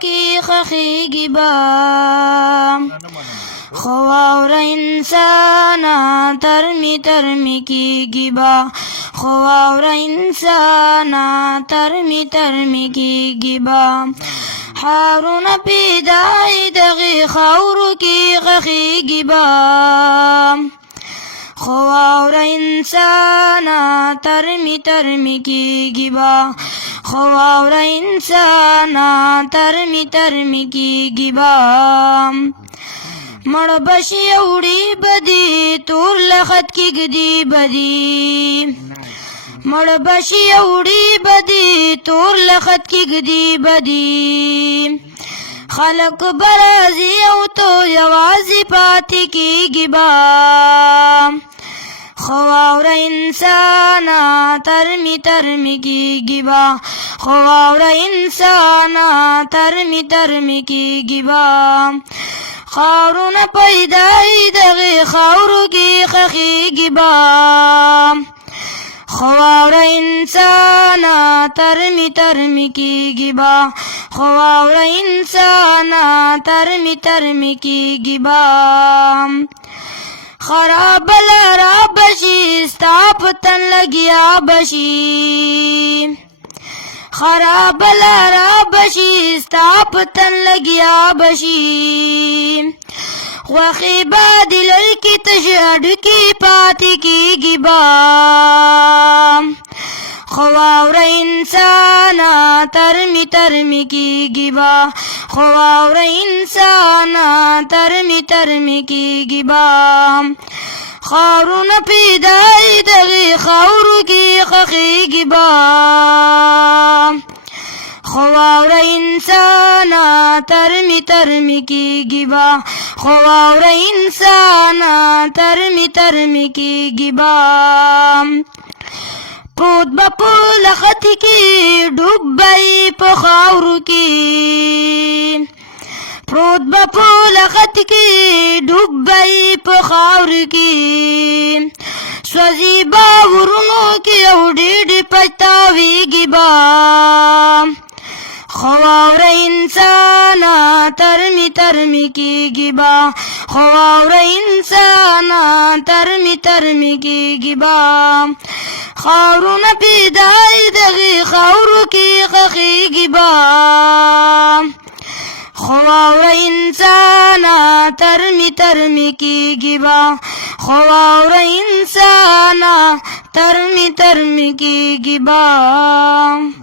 کی خخیگی با خواور انسانا ترمی ترمی کیگی با خواور انسانا ترمی ترمی کیگی با حارون پیدای دغی خاورو کی خخیگی با خواور انسانا ترمی ترمی کیگی با خواور انسانا ترمی ترمی کیگی با مړ بشي اوړي بدی تور لخت کیږي بدی مړ بشي اوړي بدی تور لخت کیږي بدی خلق برازي او تو یوازي پاتې کیږي با خواور انسانا ترمی ترمی کیږي با خواور انسانا ترمی ترمی کیږي با خارون پیدای دغی خاورو کی خخیگی با خواور انسانا ترمی ترمی کیگی با خواور انسانا ترمی ترمی کیگی با خراب لرا بشی ستا پتن لگیا بشی خراب لرا بشی ستا پتن لگیا بشی وخی بادی للکی تشہد کی پاتی کی گبا خواور انسانا ترمی ترمی کی گبا خواور انسانا ترمی ترمی کی گبا خارون پیدای دغی خاورو کی خخی گبا خواور انسانا ترمی ترمی کیږي با خواور انسانا ترمی ترمی کیږي با پروت به په لخت کې ډوبای په خاورو کې پروت به په لخت کې ډوبای په خاورو کې سوځي با ورونو کې او ډېډې پټاویږي با خواور انسانا ترمی ترمی کیږي با خواور انسانا ترمی ترمی کیږي با خاورونه پیدای دغی خاورو کی خخیږي با خواور انسانا ترمی ترمی کیږي با خواور انسانا ترمی ترمی کیږي با